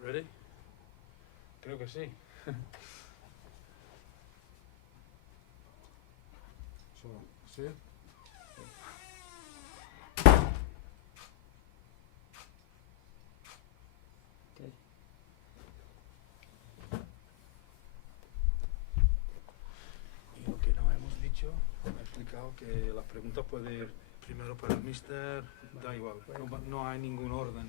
Ready? Creo que sí. So, see? Okay. Y lo que no hemos dicho, he explicado que las preguntas puede ir primero para el mister, da igual, no hay ningún orden.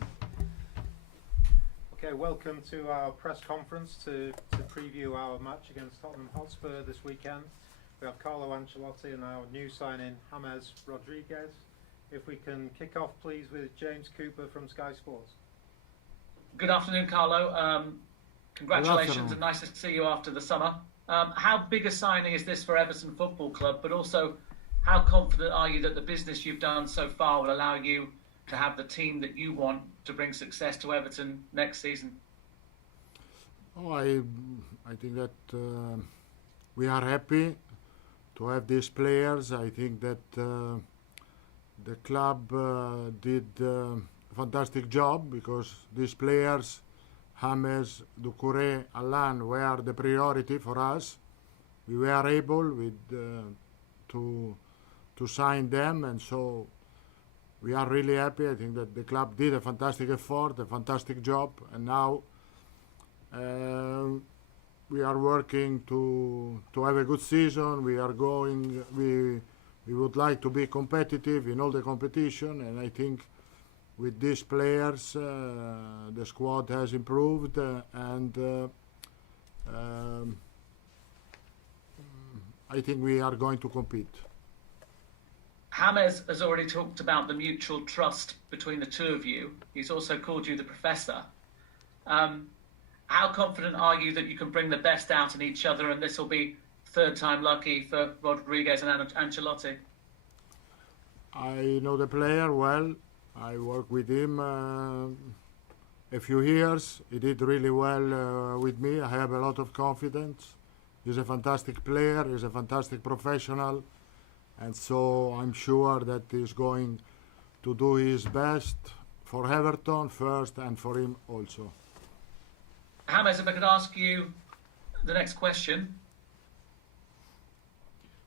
Okay, welcome to our press conference to preview our match against Tottenham Hotspur this weekend. We have Carlo Ancelotti and our new signing, James Rodriguez. If we can kick off, please, with James Cooper from Sky Sports. Good afternoon, Carlo. Congratulations and nice to see you after the summer. How big a signing is this for Everton Football Club, but also how confident are you that the business you've done so far will allow you to have the team that you want to bring success to Everton next season? Oh, I think that we are happy to have these players. I think that the club did a fantastic job because these players, James, Doucouré, Allan, were the priority for us. We were able to sign them, and so we are really happy. I think that the club did a fantastic effort, a fantastic job, and now we are working to have a good season. We would like to be competitive in all the competition, and I think with these players the squad has improved, and I think we are going to compete. James has already talked about the mutual trust between the two of you. He's also called you the professor. How confident are you that you can bring the best out in each other, and this will be third time lucky for Rodriguez and Ancelotti? I know the player well. I worked with him a few years. He did really well with me. I have a lot of confidence. He's a fantastic player. He's a fantastic professional. And so I'm sure that he's going to do his best for Everton first and for him also. James, if I could ask you the next question.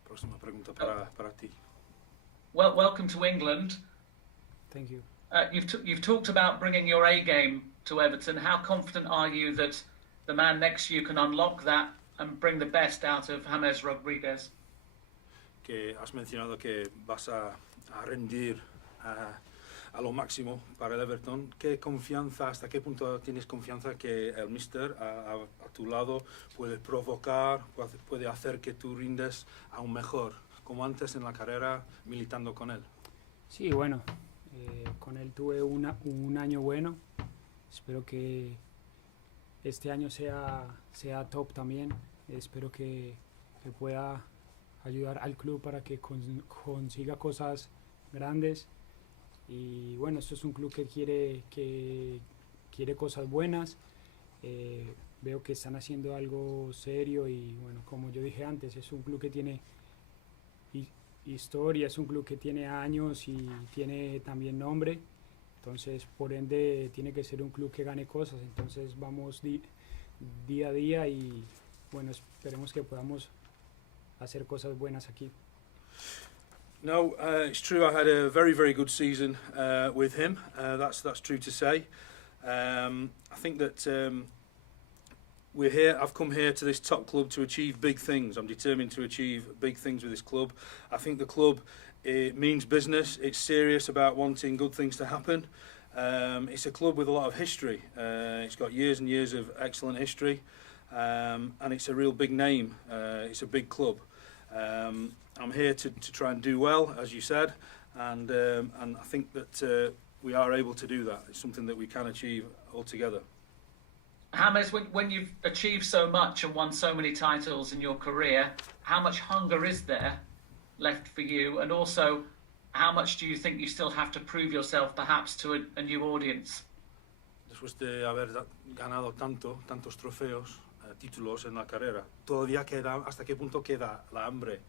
Próxima pregunta para ti. Well, welcome to England. Thank you. You've talked about bringing your A game to Everton. How confident are you that the man next to you can unlock that and bring the best out of James Rodriguez? Que has mencionado que vas a rendir a lo máximo para el Everton. ¿Qué confianza, hasta qué punto tienes confianza que el mister a tu lado puede provocar, puede hacer que tú rindes aún mejor, como antes en la carrera militando con él? Sí, bueno, con él tuve un año bueno. Espero que este año sea top también. Espero que pueda ayudar al club para que consiga cosas grandes. Y bueno, esto es un club que quiere cosas buenas. Veo que están haciendo algo serio y bueno, como yo dije antes, es un club que tiene historia, es un club que tiene años y tiene también nombre. Entonces, por ende, tiene que ser un club que gane cosas. Entonces, vamos día a día y bueno, esperemos que podamos hacer cosas buenas aquí. No, it's true. I had a very, very good season with him. That's true to say. I think that we're here. I've come here to this top club to achieve big things. I'm determined to achieve big things with this club. I think the club, it means business. It's serious about wanting good things to happen. It's a club with a lot of history. It's got years and years of excellent history, and it's a real big name. It's a big club. I'm here to try and do well, as you said, and I think that we are able to do that. It's something that we can achieve all together. James, when you've achieved so much and won so many titles in your career, how much hunger is there left for you? And also, how much do you think you still have to prove yourself perhaps to a new audience? Después de haber ganado tantos trofeos, títulos en la carrera, todavía queda, ¿hasta qué punto queda la hambre?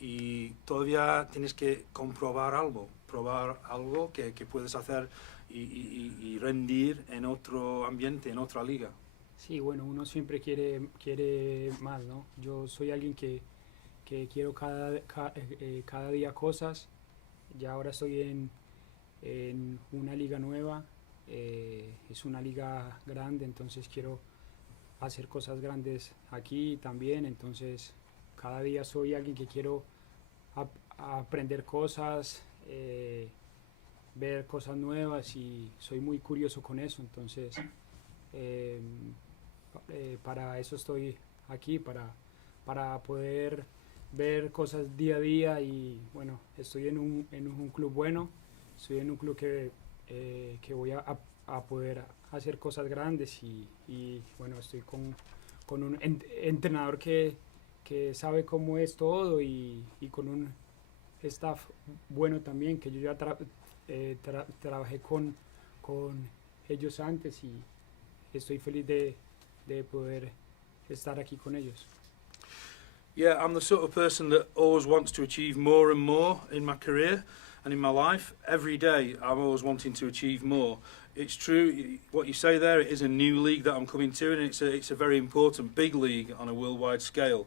Y todavía tienes que probar algo que puedes hacer y rendir en otro ambiente, en otra liga. Sí, bueno, uno siempre quiere más, ¿no? Yo soy alguien que quiero cada día cosas. Ya ahora estoy en una liga nueva, es una liga grande, entonces quiero hacer cosas grandes aquí también, entonces cada día soy alguien que quiero aprender cosas, ver cosas nuevas y soy muy curioso con eso, entonces para eso estoy aquí, para poder ver cosas día a día y bueno, estoy en un club bueno, estoy en un club que voy a poder hacer cosas grandes y bueno, estoy con un entrenador que sabe cómo es todo y con un staff bueno también, que yo ya trabajé con ellos antes y estoy feliz de poder estar aquí con ellos. Yeah, I'm the sort of person that always wants to achieve more and more in my career and in my life. Every day I'm always wanting to achieve more. It's true what you say there, it is a new league that I'm coming to, and it's a very important big league on a worldwide scale.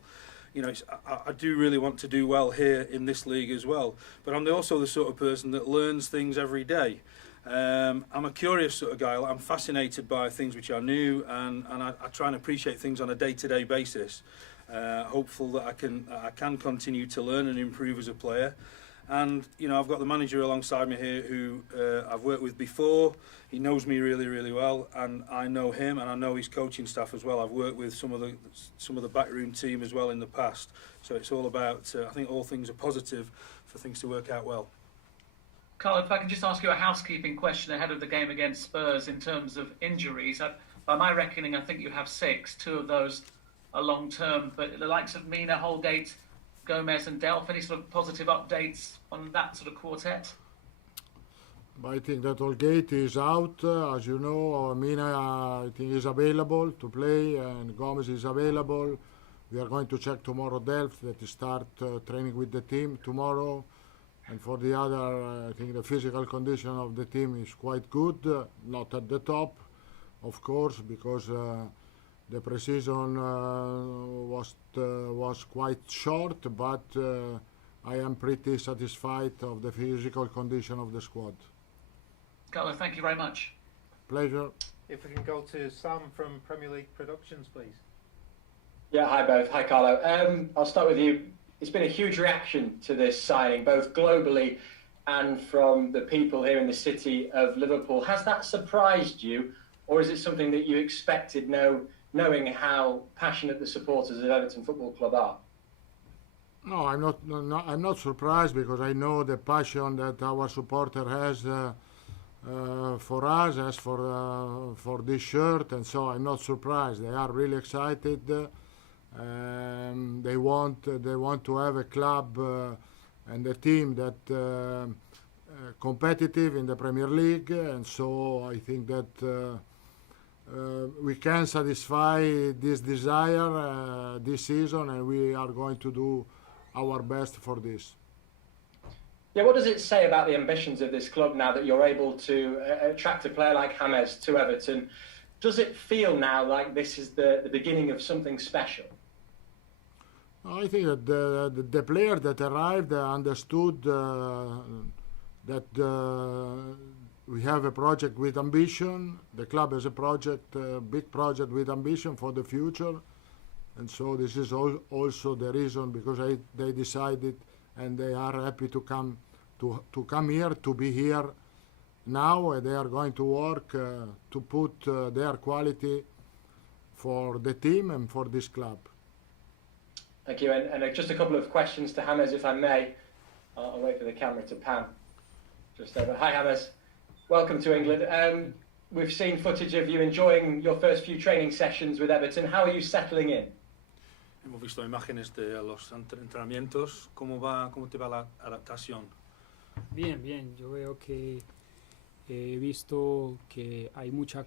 You know, I do really want to do well here in this league as well, but I'm also the sort of person that learns things every day. I'm a curious sort of guy. I'm fascinated by things which are new, and I try and appreciate things on a day-to-day basis. Hopeful that I can continue to learn and improve as a player. And you know, I've got the manager alongside me here who I've worked with before. He knows me really, really well, and I know him, and I know his coaching staff as well. I've worked with some of the backroom team as well in the past. So it's all about. I think all things are positive for things to work out well. Carlo, if I can just ask you a housekeeping question ahead of the game against Spurs in terms of injuries. By my reckoning, I think you have 6. 2 of those are long term, but the likes of Mina, Holgate, Gomez and Delph, any sort of positive updates on that sort of quartet? I think that Holgate is out, as you know. Mina, I think, is available to play, and Gomez is available. We are going to check tomorrow Delph that start training with the team tomorrow. And for the other, I think the physical condition of the team is quite good, not at the top, of course, because the pre-season was quite short, but I am pretty satisfied of the physical condition of the squad. Carlo, thank you very much. Pleasure. If we can go to Sam from Premier League Productions, please. Yeah, hi both. Hi Carlo. I'll start with you. It's been a huge reaction to this signing, both globally and from the people here in the city of Liverpool. Has that surprised you, or is it something that you expected, knowing how passionate the supporters of Everton Football Club are? No, I'm not surprised, because I know the passion that our supporter has for us, as for this shirt, and so I'm not surprised. They are really excited. They want to have a club and a team that competitive in the Premier League, and so I think that we can satisfy this desire this season, and we are going to do our best for this. Yeah, what does it say about the ambitions of this club now that you're able to attract a player like James to Everton? Does it feel now like this is the beginning of something special? I think that the player that arrived understood that we have a project with ambition. The club has a project, a big project with ambition for the future, and so this is also the reason, because they decided, and they are happy to come here, to be here now, and they are going to work to put their quality for the team and for this club. Thank you, and just a couple of questions to James, if I may. I'll wait for the camera to pan just over. Hi James, welcome to England. We've seen footage of you enjoying your first few training sessions with Everton. How are you settling in? Hemos visto imágenes de los entrenamientos. ¿Cómo te va la adaptación? Bien, yo veo que he visto que hay mucha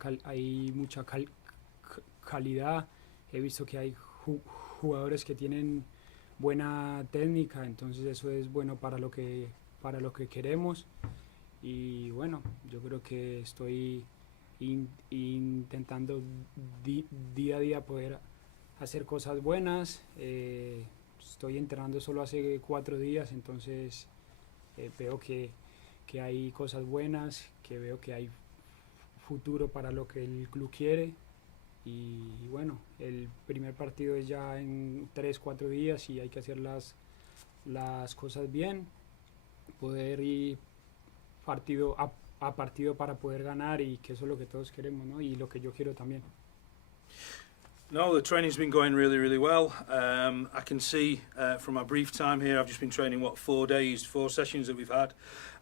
calidad. He visto que hay jugadores que tienen buena técnica, entonces eso es bueno para lo que queremos. y bueno, yo creo que estoy intentando día a día poder hacer cosas buenas. Estoy entrenando solo hace 4 días, entonces veo que hay cosas buenas, que veo que hay futuro para lo que el club quiere. Y bueno, el primer partido es ya en 3-4 días y hay que hacer las cosas bien, poder ir partido a partido para poder ganar, y que eso es lo que todos queremos, ¿no? Y lo que yo quiero también. No, the training's been going really, really well. I can see from my brief time here, I've just been training, 4 days, 4 sessions that we've had.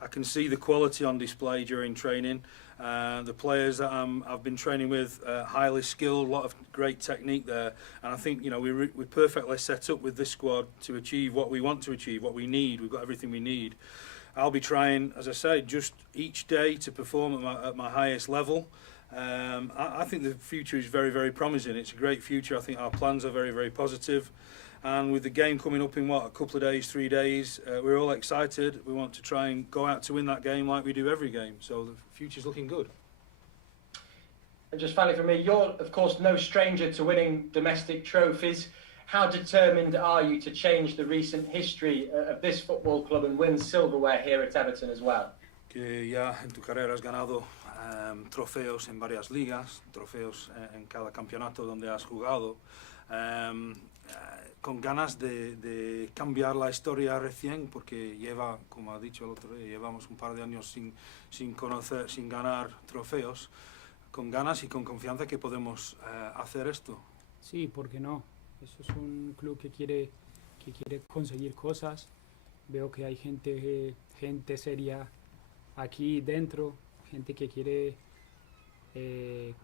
I can see the quality on display during training. The players that I've been training with, highly skilled, a lot of great technique there. And I think, we're perfectly set up with this squad to achieve what we want to achieve, what we need. We've got everything we need. I'll be trying, as I say, just each day to perform at my highest level. I think the future is very, very promising. It's a great future. I think our plans are very, very positive. And with the game coming up in a couple of days, 3 days, we're all excited. We want to try and go out to win that game like we do every game. So the future's looking good. And just finally from me, you're of course no stranger to winning domestic trophies. How determined are you to change the recent history of this football club and win silverware here at Everton as well? Que ya en tu carrera has ganado trofeos en varias ligas, trofeos en cada campeonato donde has jugado, con ganas de cambiar la historia recién, porque como ha dicho el otro día, llevamos un par de años sin ganar trofeos, con ganas y con confianza que podemos hacer esto. Sí, ¿por qué no? Eso es un club que quiere conseguir cosas. Veo que hay gente seria aquí dentro, gente que quiere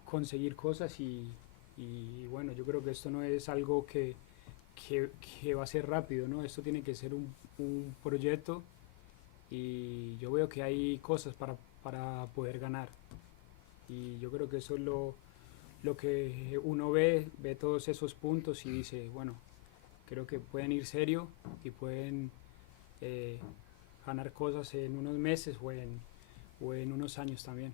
conseguir cosas, y bueno, yo creo que esto no es algo que va a ser rápido, ¿no? Esto tiene que ser un proyecto, y yo veo que hay cosas para poder ganar, y yo creo que eso es lo que uno ve todos esos puntos y dice, bueno, creo que pueden ir serio y pueden ganar cosas en unos meses o en unos años también.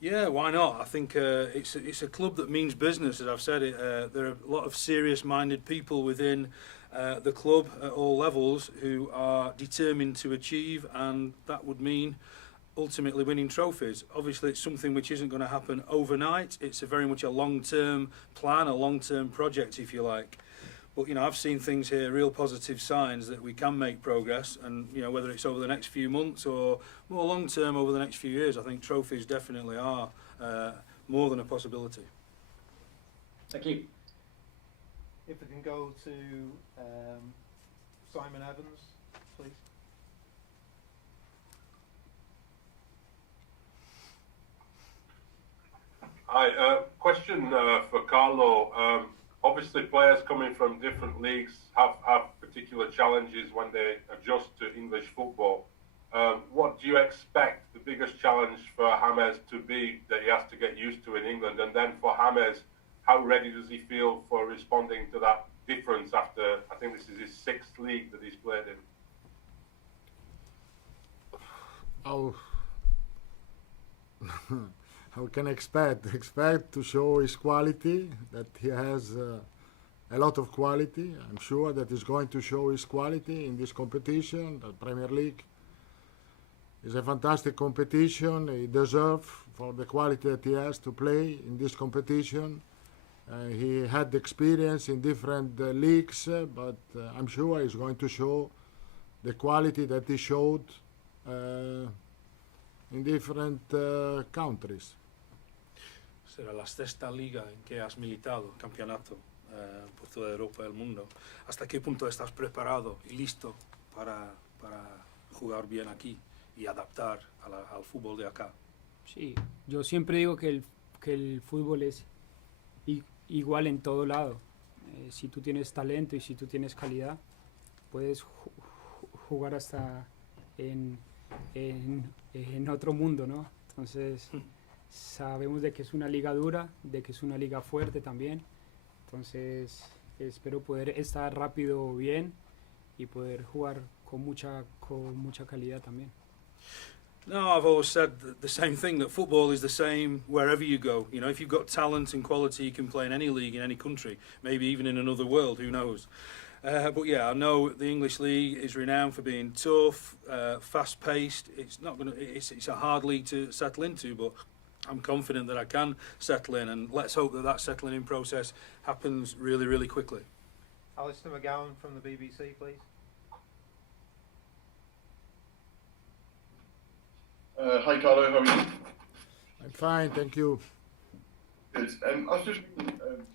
Yeah, why not? I think it's a club that means business, as I've said. There are a lot of serious-minded people within the club at all levels who are determined to achieve, and that would mean ultimately winning trophies. Obviously, it's something which isn't going to happen overnight. It's very much a long-term plan, a long-term project, if you like. But, I've seen things here, real positive signs that we can make progress, and, whether it's over the next few months or more long-term over the next few years, I think trophies definitely are more than a possibility. Thank you. If we can go to Simon Evans, please. Hi, question for Carlo. Obviously, players coming from different leagues have particular challenges when they adjust to English football. What do you expect the biggest challenge for James to be that he has to get used to in England? And then for James, how ready does he feel for responding to that difference after, I think this is his 6th league that he's played in? How can I expect to show his quality, that he has a lot of quality. I'm sure that he's going to show his quality in this competition. The Premier League is a fantastic competition. He deserves for the quality that he has to play in this competition. He had experience in different leagues, but I'm sure he's going to show the quality that he showed in different countries. Será la 6ª liga en que has militado, campeonato por toda Europa y el mundo. ¿Hasta qué punto estás preparado y listo para jugar bien aquí y adaptar al fútbol de acá? Sí, yo siempre digo que el fútbol es igual en todo lado. Si tú tienes talento y si tú tienes calidad, puedes jugar hasta en otro mundo, ¿no? Entonces sabemos de que es una liga dura, de que es una liga fuerte también. Entonces espero poder estar rápido bien y poder jugar con mucha calidad también. No, I've always said the same thing, that football is the same wherever you go. You know, if you've got talent and quality, you can play in any league, in any country, maybe even in another world, who knows. But yeah, I know the English league is renowned for being tough, fast-paced. It's a hard league to settle into, but I'm confident that I can settle in, and let's hope that settling in process happens really, really quickly. Alistair McGowan from the BBC, please. Hi Carlo, how are you? I'm fine, thank you. Good. I was just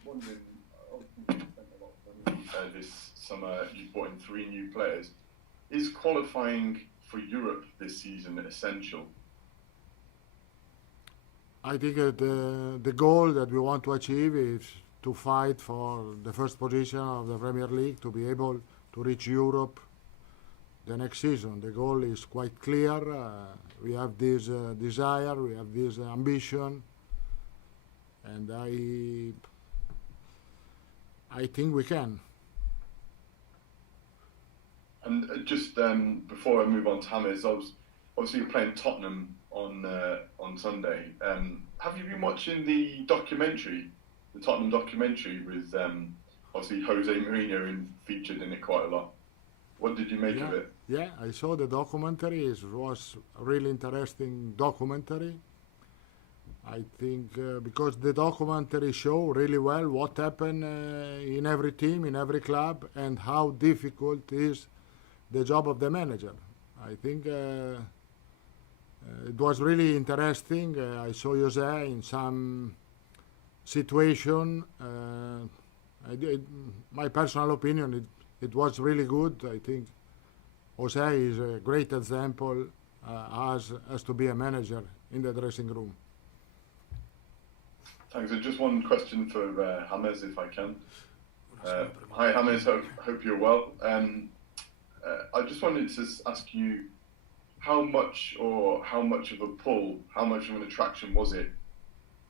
wondering, obviously you spent a lot of money this summer, you brought in 3 new players. Is qualifying for Europe this season essential? I think the goal that we want to achieve is to fight for the first position of the Premier League, to be able to reach Europe the next season. The goal is quite clear. We have this desire, we have this ambition, and I think we can. And just before I move on to James, obviously you're playing Tottenham on Sunday. Have you been watching the Tottenham documentary with obviously Jose Mourinho featured in it quite a lot? What did you make of it? Yeah, I saw the documentary. It was a really interesting documentary. I think because the documentary show really well what happened in every team, in every club, and how difficult is the job of the manager. I think it was really interesting. I saw Jose in some situation. My personal opinion, it was really good. I think Jose is a great example as to be a manager in the dressing room. Thanks. And just one question for James, if I can. Hi James, hope you're well. I just wanted to ask you how much of a pull, how much of an attraction was it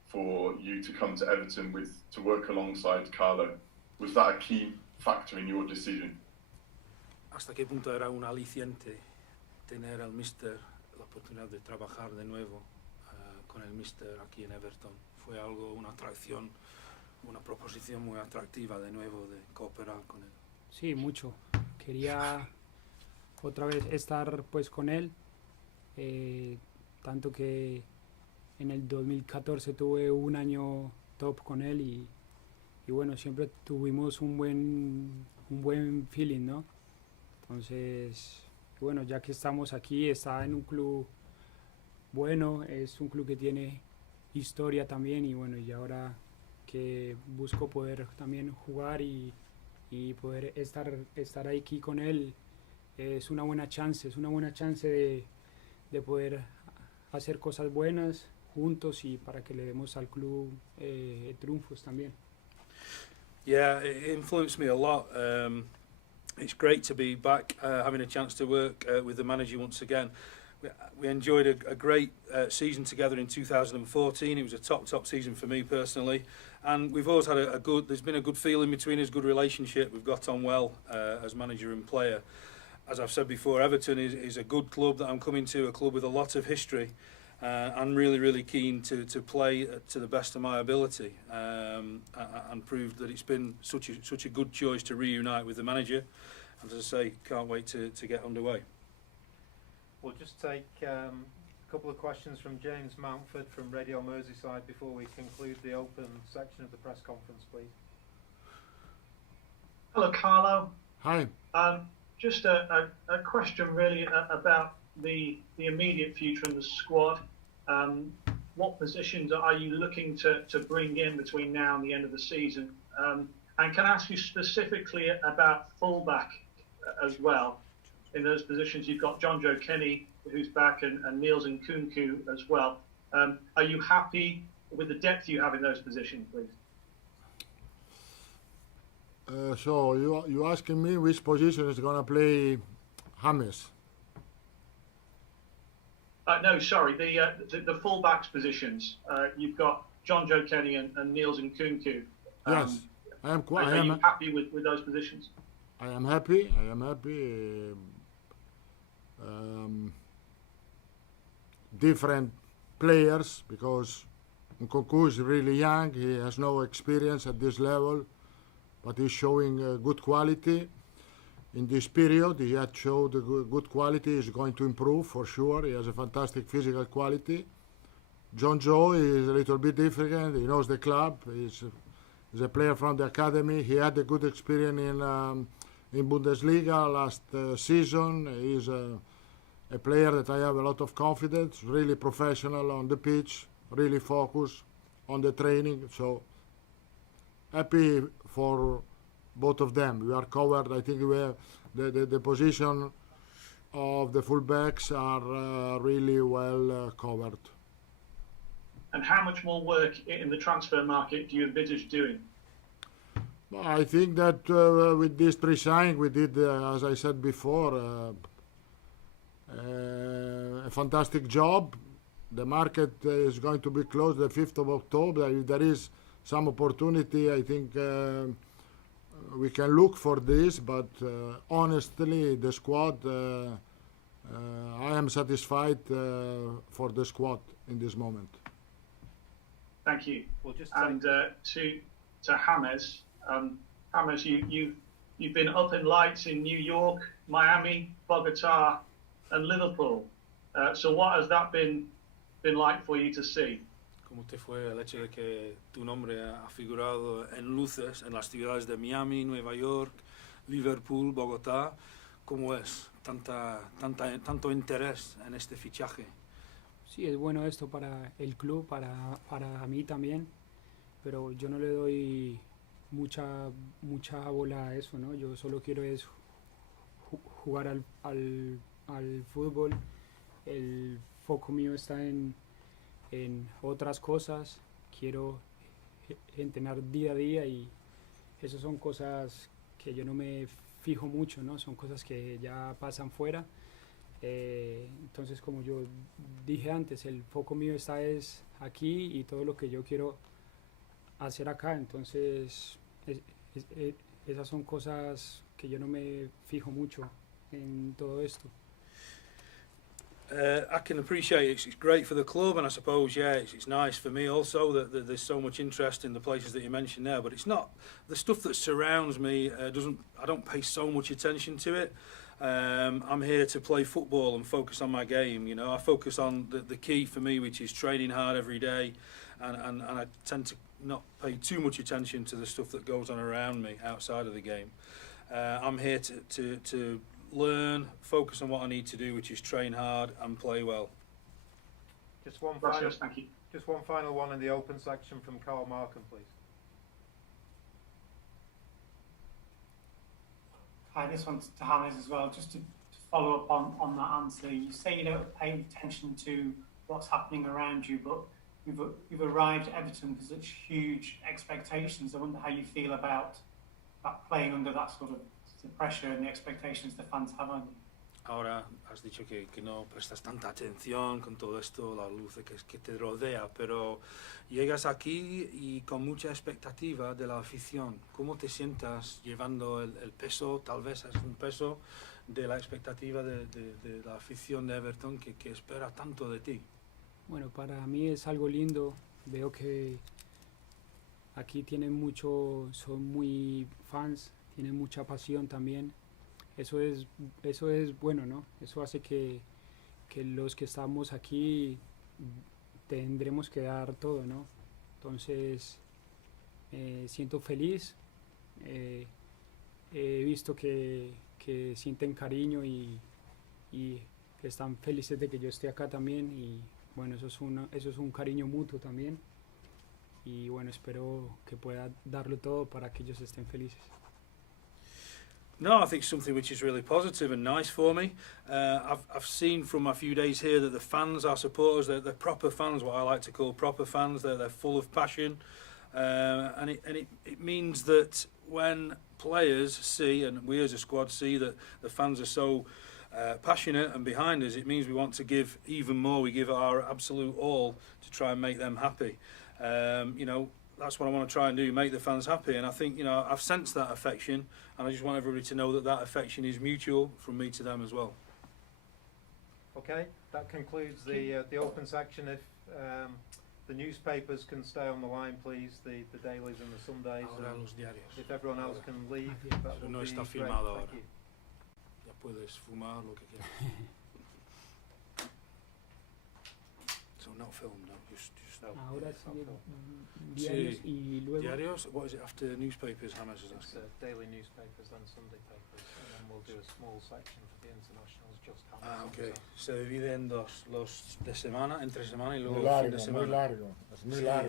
for you to come to Everton to work alongside Carlo? Was that a key factor in your decision? ¿Hasta qué punto era un aliciente tener al Mister la oportunidad de trabajar de nuevo con el Mister aquí en Everton? Fue algo, una atracción, una proposición muy atractiva de nuevo de cooperar con él. Sí, mucho. Quería otra vez estar pues con él, tanto que en el 2014 tuve un año top con él y bueno, siempre tuvimos un buen feeling, ¿no? Entonces, bueno, ya que estamos aquí, está en un club bueno, es un club que tiene historia también y bueno, y ahora que busco poder también jugar y poder estar aquí con él, es una buena chance de poder hacer cosas buenas juntos y para que le demos al club triunfos también. Yeah, it influenced me a lot. It's great to be back, having a chance to work with the manager once again. We enjoyed a great season together in 2014. It was a top season for me personally, and we've always had there's been a good feeling between us, good relationship. We've got on well as manager and player. As I've said before, Everton is a good club that I'm coming to, a club with a lot of history. I'm really keen to play to the best of my ability and prove that it's been such a good choice to reunite with the manager. And as I say, can't wait to get underway. We'll just take a couple of questions from James Mountford from Radio Merseyside before we conclude the open section of the press conference, please. Hello, Carlo. Hi. Just a question really about the immediate future in the squad. What positions are you looking to bring in between now and the end of the season? And can I ask you specifically about fullback as well? In those positions, you've got John Joe Kenny, who's back, and Niels and Kunku as well. Are you happy with the depth you have in those positions, please? So you asking me which position is going to play James? No, sorry, the fullbacks positions. You've got John Joe Kenny and Niels and Kunku. Yes, Are you happy with those positions? I am happy. different players, because Nkunku is really young, he has no experience at this level, but he's showing good quality. In this period, he had showed good quality, he's going to improve for sure, he has a fantastic physical quality. John Joe is a little bit different, he knows the club, he's a player from the academy, he had a good experience in Bundesliga last season. He's a player that I have a lot of confidence, really professional on the pitch, really focused on the training, so happy for both of them. We are covered, I think we have the position of the fullbacks are really well covered. And how much more work in the transfer market do you envisage doing? I think that with this pre-signing we did, as I said before, a fantastic job. The market is going to be closed the 5th of October. If there is some opportunity, I think we can look for this, but honestly, the squad, I am satisfied for the squad in this moment. Thank you. We'll just and to James, James, you've been up in lights in New York, Miami, Bogota, and Liverpool. So what has that been like for you to see? ¿Cómo te fue el hecho de que tu nombre ha figurado en luces en las ciudades de Miami, Nueva York, Liverpool, Bogotá? ¿Cómo es tanto interés en este fichaje? Sí, es bueno esto para el club, para mí también, pero yo no le doy mucha bola a eso, ¿no? Yo solo quiero es jugar al fútbol. El foco mío está en otras cosas. Quiero entrenar día a día y esas son cosas que yo no me fijo mucho, ¿no? Son cosas que ya pasan fuera. Entonces, como yo dije antes, el foco mío está es aquí y todo lo que yo quiero hacer acá. Entonces, esas son cosas que yo no me fijo mucho en todo esto. I can appreciate it's great for the club, and I suppose it's nice for me also that there's so much interest in the places that you mentioned there. But it's not the stuff that surrounds me. I don't pay so much attention to it. I'm here to play football and focus on my game. You know, I focus on the key for me, which is training hard every day, and I tend to not pay too much attention to the stuff that goes on around me outside of the game. I'm here to learn, focus on what I need to do, which is train hard and play well. Just one final one in the open section from Carl Markham, please. Hi, this one's to James as well. Just to follow up on that answer, you say you don't pay attention to what's happening around you, but you've arrived at Everton with such huge expectations. I wonder how you feel about playing under that sort of the pressure and the expectations the fans have on you. Ahora has dicho que no prestas tanta atención con todo esto, la luz que te rodea, pero llegas aquí y con mucha expectativa de la afición. ¿Cómo te sientas llevando el peso, tal vez es un peso, de la expectativa de la afición de Everton que espera tanto de ti? Bueno, para mí es algo lindo. Veo que aquí son muy fans, tienen mucha pasión también. Eso es bueno, ¿no? Eso hace que los que estamos aquí tendremos que dar todo, ¿no? Entonces, siento feliz. He visto que sienten cariño y están felices de que yo esté acá también. Y bueno, eso es un cariño mutuo también. Y bueno, espero que pueda darlo todo para que ellos estén felices. No, I think it's something which is really positive and nice for me. I've seen from a few days here that the fans, our supporters, they're proper fans, what I like to call proper fans. They're full of passion, and it means that when players see, and we as a squad see, that the fans are so passionate and behind us, it means we want to give even more. We give our absolute all to try and make them happy. You know, that's what I want to try and do, make the fans happy. And I think, you know, I've sensed that affection, and I just want everybody to know that affection is mutual from me to them as well. Okay, that concludes the open section. If the newspapers can stay on the line, please, the dailies and the Sundays. Ahora los diarios. If everyone else can leave, that Pero would no be está great. filmado Thank ahora. you. Ya puedes fumar lo que quieras. So not filmed, no, just Ahora it's not sigue film. diarios Sí. y luego diarios. What is it after newspapers? James is It's asking. daily newspapers and Sunday papers, and then we'll do a small section for the internationals, just Ah, Hammers. okay. Se divide en dos, los de semana, entre semana y luego Muy fin de largo, semana. muy largo. Es muy Sí. largo.